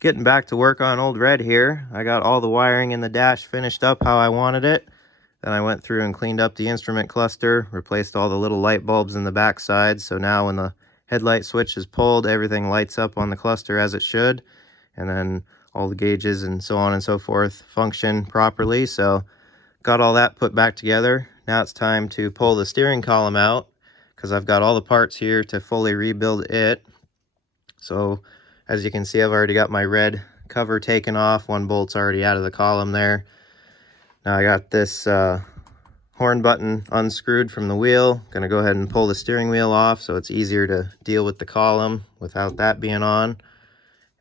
Getting back to work on old Red here. I got all the wiring in the dash finished up how I wanted it. Then I went through and cleaned up the instrument cluster, replaced all the little light bulbs in the back side, so now when the headlight switch is pulled, everything lights up on the cluster as it should, and then all the gauges and so on and so forth function properly. So got all that put back together. Now it's time to pull the steering column out, because I've got all the parts here to fully rebuild it. So as you can see, I've already got my red cover taken off. One bolt's already out of the column there. Now I got this horn button unscrewed from the wheel. Gonna go ahead and pull the steering wheel off so it's easier to deal with the column without that being on.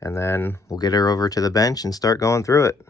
And then we'll get her over to the bench and start going through it.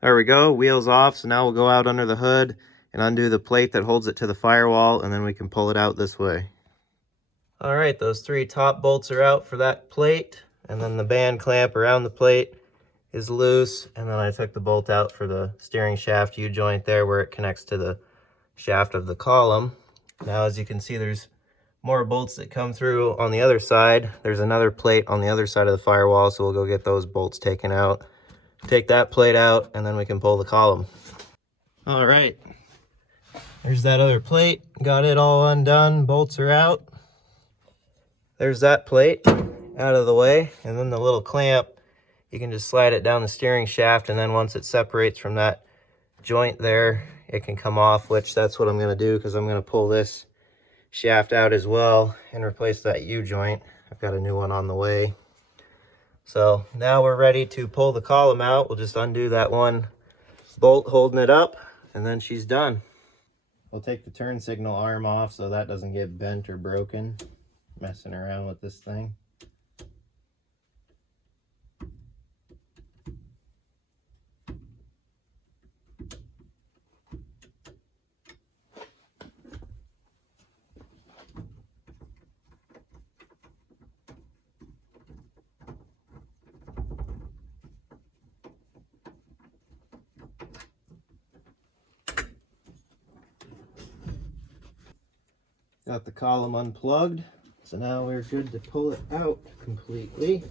There we go, wheels off. So now we'll go out under the hood and undo the plate that holds it to the firewall, and then we can pull it out this way. All right, those 3 top bolts are out for that plate, and then the band clamp around the plate is loose, and then I took the bolt out for the steering shaft U-joint there where it connects to the shaft of the column. Now, as you can see, there's more bolts that come through on the other side. There's another plate on the other side of the firewall, so we'll go get those bolts taken out. Take that plate out, and then we can pull the column. All right, there's that other plate. Got it all undone, bolts are out. There's that plate out of the way, and then the little clamp, you can just slide it down the steering shaft, and then once it separates from that joint there, it can come off, which that's what I'm going to do, because I'm going to pull this shaft out as well and replace that U-joint. I've got a new one on the way. So now we're ready to pull the column out. We'll just undo that one bolt holding it up, and then she's done. We'll take the turn signal arm off so that doesn't get bent or broken messing around with this thing. Got the column unplugged, so now we're good to pull it out completely.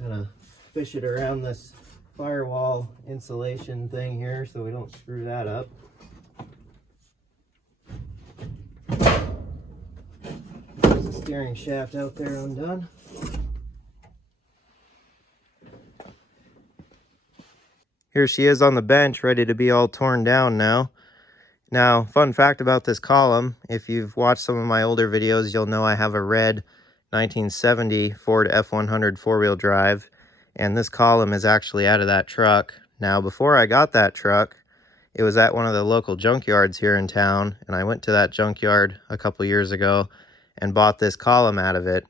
Gonna fish it around this firewall insulation thing here so we don't screw that up. There's the steering shaft out there undone. Here she is on the bench, ready to be all torn down now. Now, fun fact about this column, if you've watched some of my older videos, you'll know I have a red 1970 Ford F100 four-wheel drive, and this column is actually out of that truck. Now, before I got that truck, it was at one of the local junkyards here in town, and I went to that junkyard a couple years ago and bought this column out of it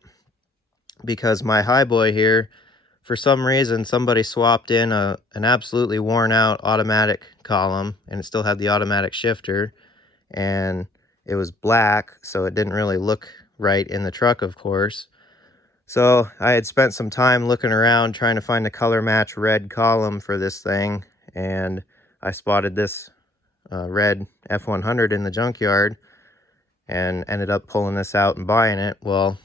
because my Highboy here, for some reason, somebody swapped in an absolutely worn out automatic column, and it still had the automatic shifter, and it was black, so it didn't really look right in the truck, of course. So I had spent some time looking around trying to find a color match red column for this thing, and I spotted this red F100 in the junkyard and ended up pulling this out and buying it. Well,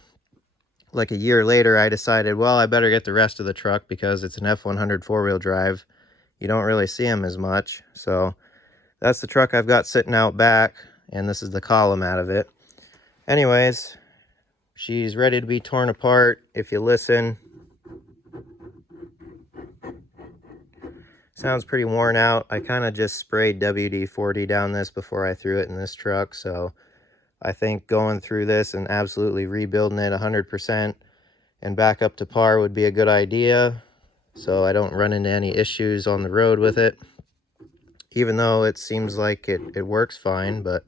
like a year later, I decided, well, I better get the rest of the truck because it's an F100 four-wheel drive. you don't really see them as much. So that's the truck I've got sitting out back, and this is the column out of it. Anyways, she's ready to be torn apart. If you listen, sounds pretty worn out. I kind of just sprayed WD-40 down this before I threw it in this truck, so I think going through this and absolutely rebuilding it 100% and back up to par would be a good idea, so I don't run into any issues on the road with it, even though it seems like it works fine. But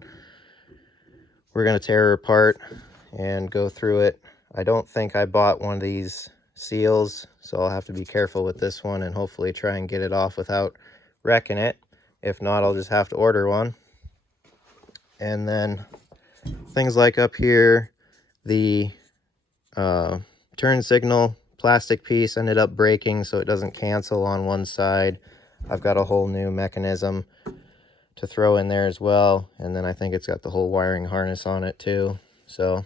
we're going to tear her apart and go through it. I don't think I bought one of these seals, so I'll have to be careful with this one and hopefully try and get it off without wrecking it. If not, I'll just have to order one. And then things like up here, the turn signal plastic piece ended up breaking, so it doesn't cancel on one side. I've got a whole new mechanism to throw in there as well, and then I think it's got the whole wiring harness on it too. So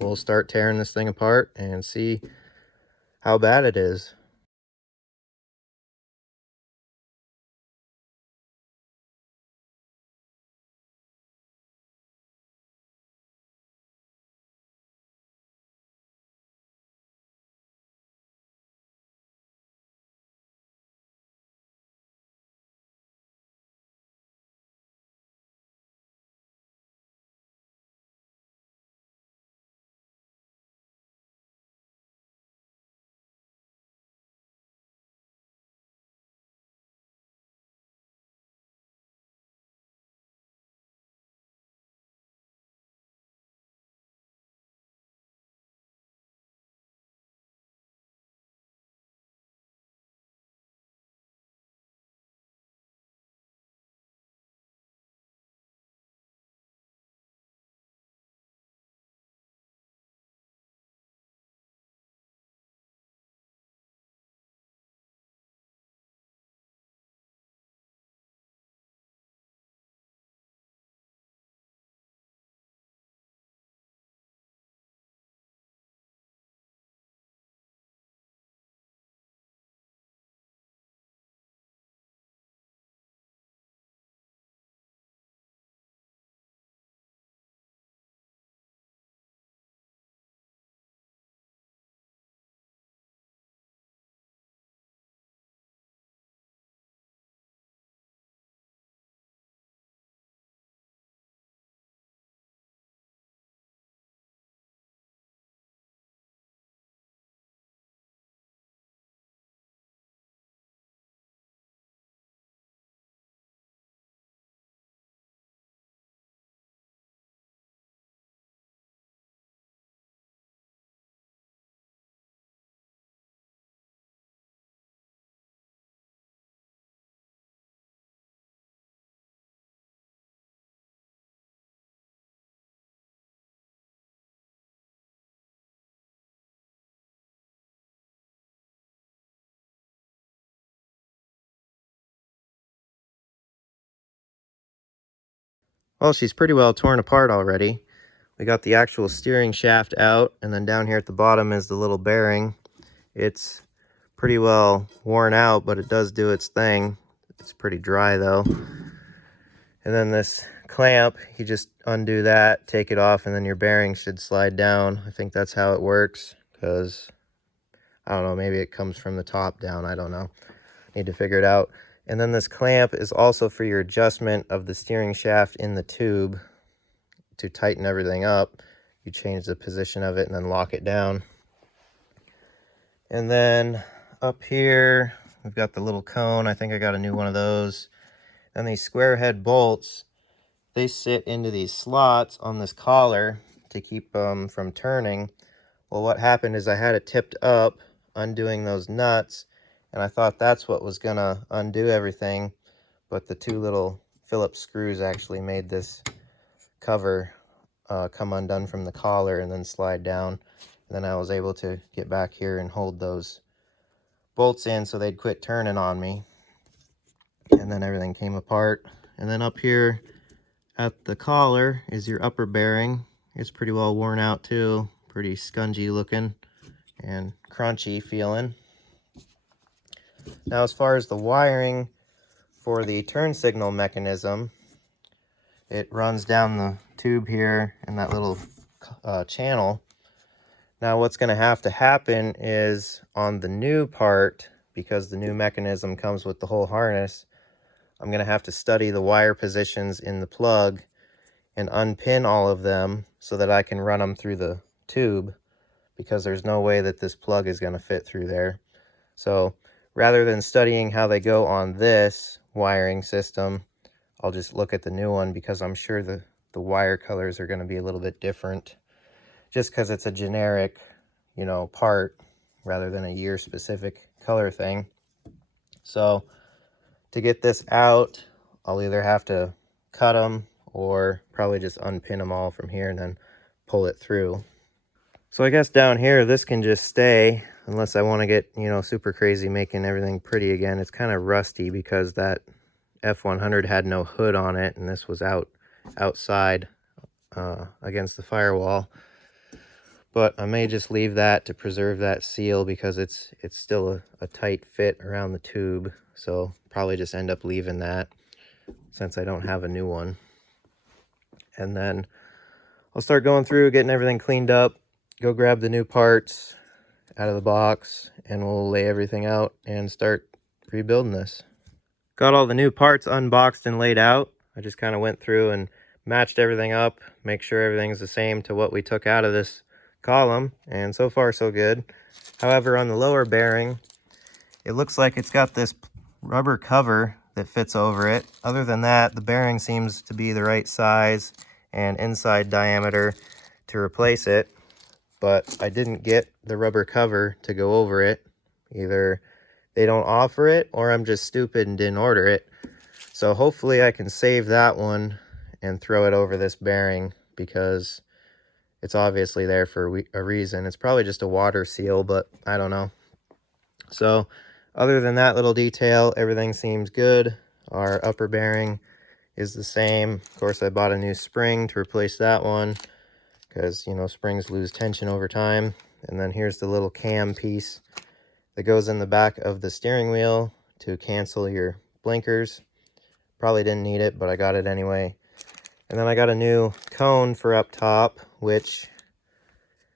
we'll start tearing this thing apart and see how bad it is. Well, she's pretty well torn apart already. We got the actual steering shaft out, and then down here at the bottom is the little bearing. It's pretty well worn out, but it does do its thing. It's pretty dry though. And then this clamp, you just undo that, take it off, and then your bearing should slide down. I think that's how it works, because I don't know, maybe it comes from the top down, I don't know. Need to figure it out. And then this clamp is also for your adjustment of the steering shaft in the tube. To tighten everything up, you change the position of it and then lock it down. And then up here, we've got the little cone. I think I got a new one of those. And these square head bolts, they sit into these slots on this collar to keep them from turning. Well, what happened is I had it tipped up, undoing those nuts, and I thought that's what was gonna undo everything, but the two little Phillips screws actually made this cover come undone from the collar and then slide down. And then I was able to get back here and hold those bolts in so they'd quit turning on me. And then everything came apart. And then up here at the collar is your upper bearing. It's pretty well worn out too. Pretty scungy looking and crunchy feeling. Now, as far as the wiring for the turn signal mechanism, it runs down the tube here in that little channel. Now, what's going to have to happen is on the new part, because the new mechanism comes with the whole harness, I'm going to have to study the wire positions in the plug and unpin all of them so that I can run them through the tube, because there's no way that this plug is going to fit through there. So rather than studying how they go on this wiring system, I'll just look at the new one, because I'm sure the wire colors are going to be a little bit different, just because it's a generic, you know, part rather than a year specific color thing. So to get this out, I'll either have to cut them or probably just unpin them all from here and then pull it through. So I guess down here, this can just stay unless I want to get, you know, super crazy making everything pretty again. It's kind of rusty because that F100 had no hood on it, and this was outside against the firewall. But I may just leave that to preserve that seal, because it's still a tight fit around the tube. So probably just end up leaving that since I don't have a new one. And then I'll start going through, getting everything cleaned up, go grab the new parts out of the box, and we'll lay everything out and start rebuilding this. Got all the new parts unboxed and laid out. I just kind of went through and matched everything up, make sure everything's the same to what we took out of this column, and so far so good. However, on the lower bearing, it looks like it's got this rubber cover that fits over it. Other than that, the bearing seems to be the right size and inside diameter to replace it, but I didn't get the rubber cover to go over it. Either they don't offer it or I'm just stupid and didn't order it. So hopefully I can save that one and throw it over this bearing, because it's obviously there for a reason. It's probably just a water seal, but I don't know. So other than that little detail, everything seems good. Our upper bearing is the same. Of course, I bought a new spring to replace that one, because, you know, springs lose tension over time. And then here's the little cam piece that goes in the back of the steering wheel to cancel your blinkers. Probably didn't need it, but I got it anyway. And then I got a new cone for up top, which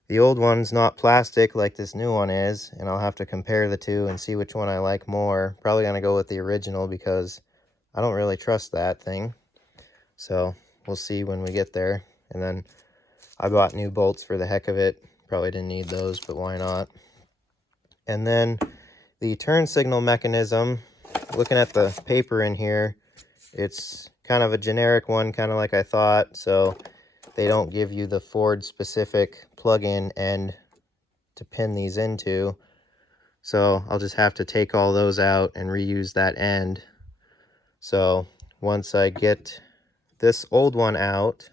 the old one's not plastic like this new one is, and I'll have to compare the two and see which one I like more. Probably gonna go with the original, because I don't really trust that thing. So we'll see when we get there. And then I bought new bolts for the heck of it. Probably didn't need those, but why not? And then the turn signal mechanism, looking at the paper in here, it's kind of a generic one, kind of like I thought. So they don't give you the Ford specific plug-in end to pin these into. So I'll just have to take all those out and reuse that end. So once I get this old one out,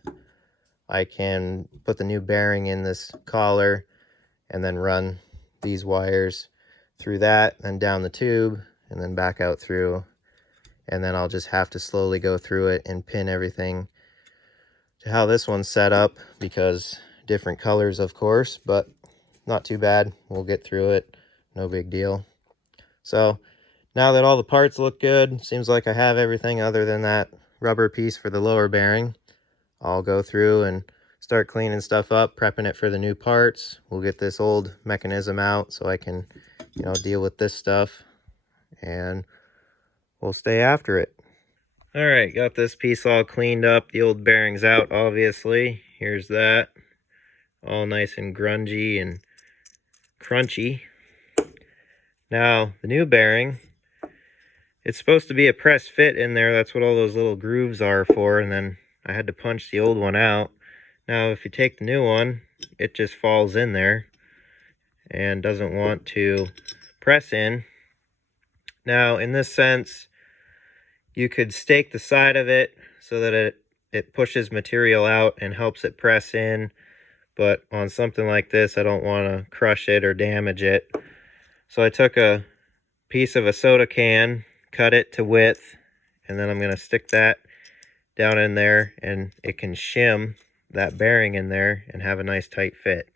I can put the new bearing in this collar and then run these wires through that and down the tube and then back out through. And then I'll just have to slowly go through it and pin everything to how this one's set up, because different colors, of course, but not too bad. We'll get through it. No big deal. So now that all the parts look good, seems like I have everything other than that rubber piece for the lower bearing. I'll go through and start cleaning stuff up, prepping it for the new parts. We'll get this old mechanism out so I can, you know, deal with this stuff, and we'll stay after it. All right, got this piece all cleaned up. The old bearing's out, obviously. Here's that. All nice and grungy and crunchy. Now, the new bearing, it's supposed to be a press fit in there. That's what all those little grooves are for, and then I had to punch the old one out. Now, if you take the new one, it just falls in there and doesn't want to press in. Now, in this sense, you could stake the side of it so that it pushes material out and helps it press in. But on something like this, I don't want to crush it or damage it. So I took a piece of a soda can, cut it to width, and then I'm going to stick that down in there, and it can shim that bearing in there and have a nice tight fit.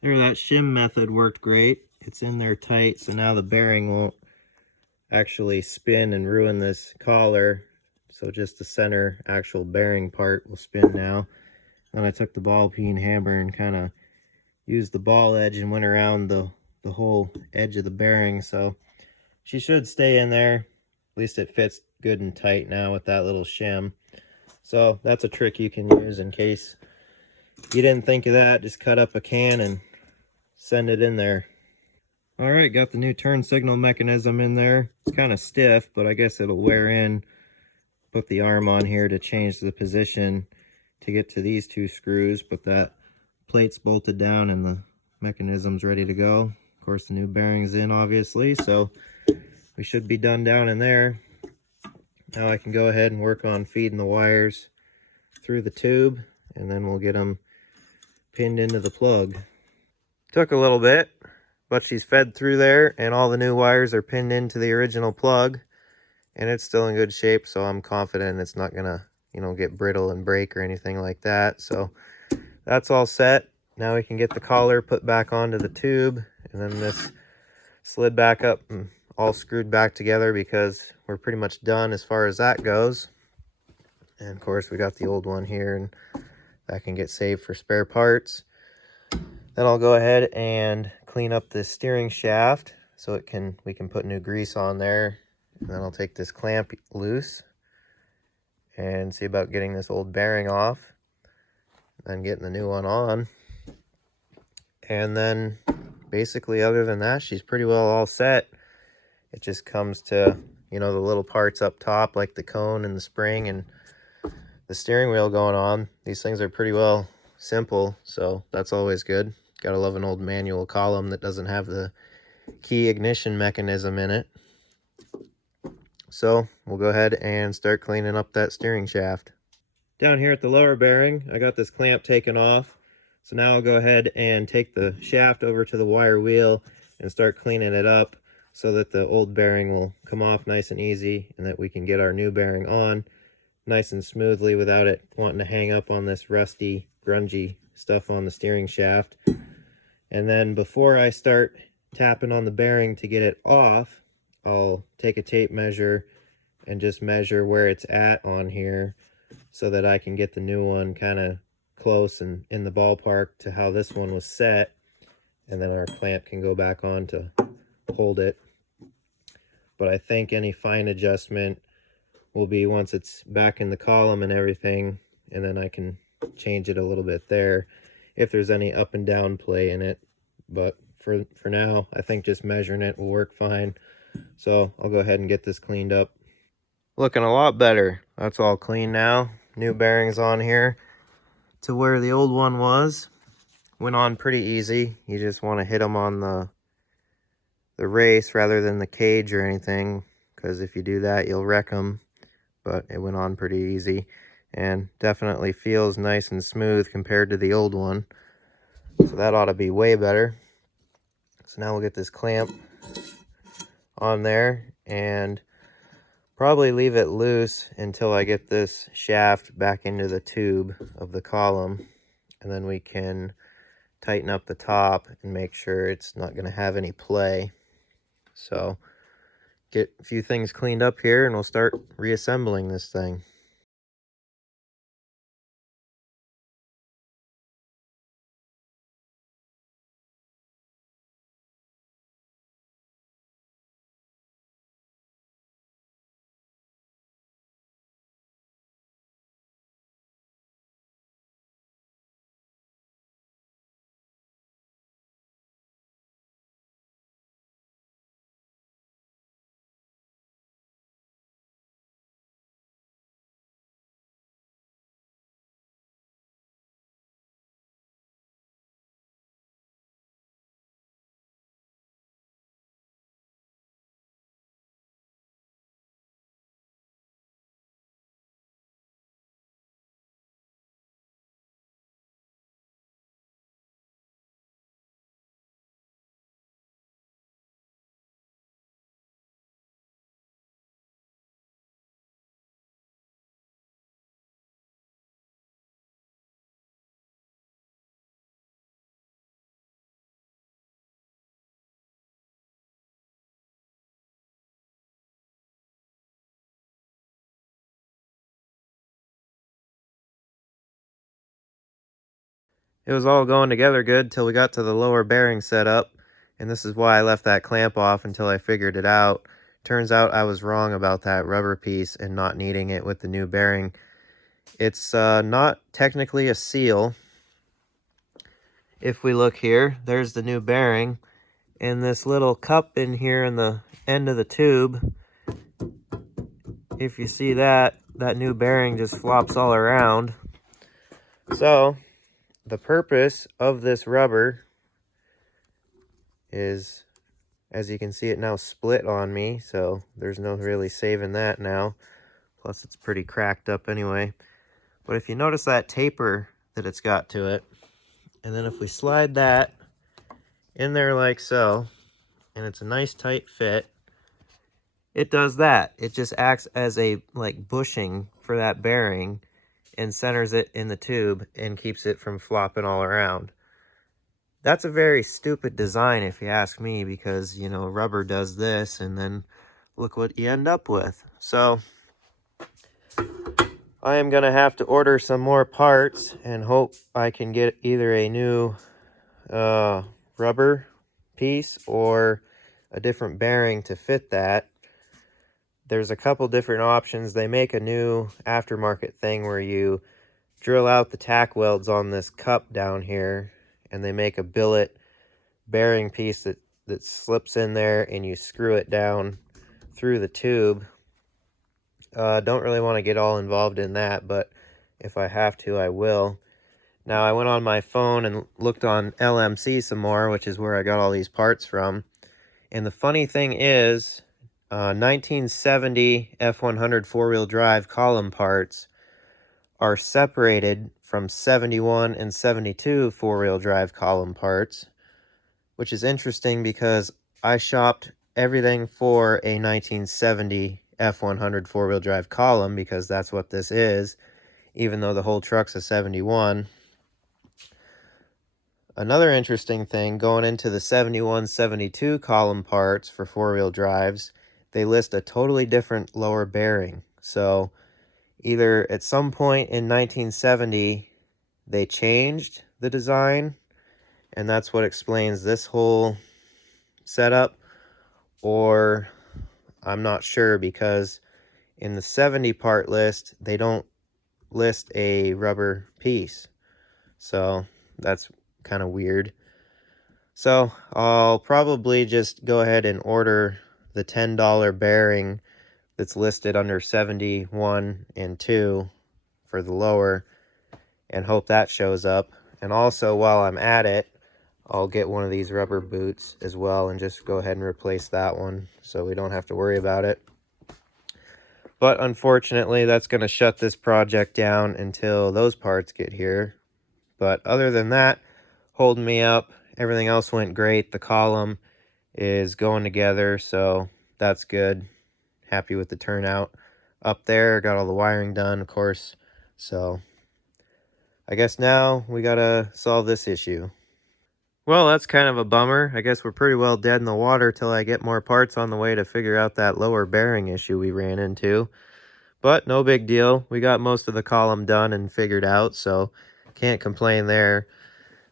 There, that shim method worked great. It's in there tight, so now the bearing won't actually spin and ruin this collar. So just the center actual bearing part will spin now. Then I took the ball peen hammer and kind of used the ball edge and went around the whole edge of the bearing. So she should stay in there. At least it fits good and tight now with that little shim. So that's a trick you can use in case you didn't think of that. Just cut up a can and send it in there. All right, got the new turn signal mechanism in there. It's kind of stiff, but I guess it'll wear in. Put the arm on here to change the position to get to these two screws, but that plate's bolted down and the mechanism's ready to go. Of course, the new bearing's in, obviously, so we should be done down in there. Now I can go ahead and work on feeding the wires through the tube, and then we'll get them pinned into the plug. Took a little bit, but she's fed through there, and all the new wires are pinned into the original plug, and it's still in good shape, so I'm confident it's not gonna, get brittle and break or anything like that. So that's all set. Now we can get the collar put back onto the tube, and then this slid back up and all screwed back together because we're pretty much done as far as that goes. And of course we got the old one here, and that can get saved for spare parts. Then I'll go ahead and clean up this steering shaft so we can put new grease on there. And then I'll take this clamp loose and see about getting this old bearing off, then getting the new one on. And then basically other than that, she's pretty well all set. It just comes to, the little parts up top like the cone and the spring and the steering wheel going on. These things are pretty well simple, so that's always good. Gotta love an old manual column that doesn't have the key ignition mechanism in it. So we'll go ahead and start cleaning up that steering shaft. Down here at the lower bearing, I got this clamp taken off. So now I'll go ahead and take the shaft over to the wire wheel and start cleaning it up so that the old bearing will come off nice and easy, and that we can get our new bearing on nice and smoothly without it wanting to hang up on this rusty, grungy stuff on the steering shaft. And then before I start tapping on the bearing to get it off, I'll take a tape measure and just measure where it's at on here so that I can get the new one kind of close and in the ballpark to how this one was set, and then our clamp can go back on to hold it. But I think any fine adjustment will be once it's back in the column and everything, and then I can change it a little bit there if there's any up and down play in it. But for now, I think just measuring it will work fine. So I'll go ahead and get this cleaned up. Looking a lot better. That's all clean now. New bearings on here to where the old one was. Went on pretty easy. You just want to hit them on the race rather than the cage or anything, because if you do that, you'll wreck them. But it went on pretty easy and definitely feels nice and smooth compared to the old one. So that ought to be way better. So now we'll get this clamp on there and probably leave it loose until I get this shaft back into the tube of the column, and then we can tighten up the top and make sure it's not going to have any play. So get a few things cleaned up here and we'll start reassembling this thing. It was all going together good till we got to the lower bearing setup, and this is why I left that clamp off until I figured it out. Turns out I was wrong about that rubber piece and not needing it with the new bearing. It's not technically a seal. If we look here, there's the new bearing, and this little cup in here in the end of the tube, if you see that new bearing just flops all around. So the purpose of this rubber is, as you can see, it now split on me, so there's no really saving that now. Plus it's pretty cracked up anyway. But if you notice that taper that it's got to it, and then if we slide that in there like so, and it's a nice tight fit, it does that. It just acts as a like bushing for that bearing and centers it in the tube and keeps it from flopping all around. That's a very stupid design if you ask me, because, you know, rubber does this and then look what you end up with. So I am going to have to order some more parts and hope I can get either a new rubber piece or a different bearing to fit that. There's a couple different options. They make a new aftermarket thing where you drill out the tack welds on this cup down here, and they make a billet bearing piece that slips in there, and you screw it down through the tube. Don't really want to get all involved in that, but if I have to, I will. Now, I went on my phone and looked on LMC some more, which is where I got all these parts from. And the funny thing is, 1970 F100 four-wheel drive column parts are separated from 71 and 72 four-wheel drive column parts, which is interesting because I shopped everything for a 1970 F100 four-wheel drive column, because that's what this is, even though the whole truck's a 71. Another interesting thing, going into the 71, 72 column parts for four-wheel drives, they list a totally different lower bearing. So either at some point in 1970, they changed the design, and that's what explains this whole setup, or I'm not sure, because in the 70 part list, they don't list a rubber piece. So that's kind of weird. So I'll probably just go ahead and order the $10 bearing that's listed under 71 and 2 for the lower, and hope that shows up. And also, while I'm at it, I'll get one of these rubber boots as well and just go ahead and replace that one so we don't have to worry about it. But unfortunately, that's going to shut this project down until those parts get here. But other than that, holding me up, everything else went great. The column is going together, so that's good. Happy with the turnout. Up there, got all the wiring done, of course. So I guess now we gotta solve this issue. Well, that's kind of a bummer. I guess we're pretty well dead in the water till I get more parts on the way to figure out that lower bearing issue we ran into. But no big deal. We got most of the column done and figured out, so can't complain there.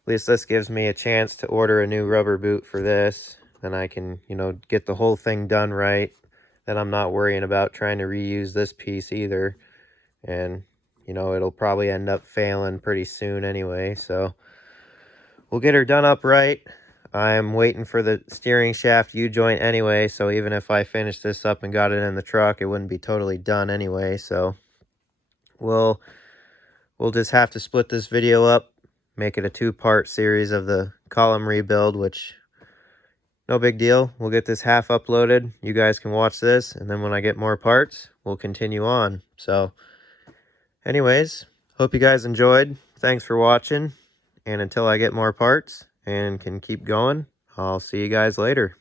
At least this gives me a chance to order a new rubber boot for this. Then I can, you know, get the whole thing done right. Then I'm not worrying about trying to reuse this piece either. And, you know, it'll probably end up failing pretty soon anyway, so we'll get her done up right. I'm waiting for the steering shaft U-joint anyway, so even if I finish this up and got it in the truck, it wouldn't be totally done anyway, so we'll just have to split this video up, make it a two-part series of the column rebuild, which, no big deal. We'll get this half uploaded. You guys can watch this, and then when I get more parts, we'll continue on. So anyways, hope you guys enjoyed. Thanks for watching. And until I get more parts and can keep going, I'll see you guys later.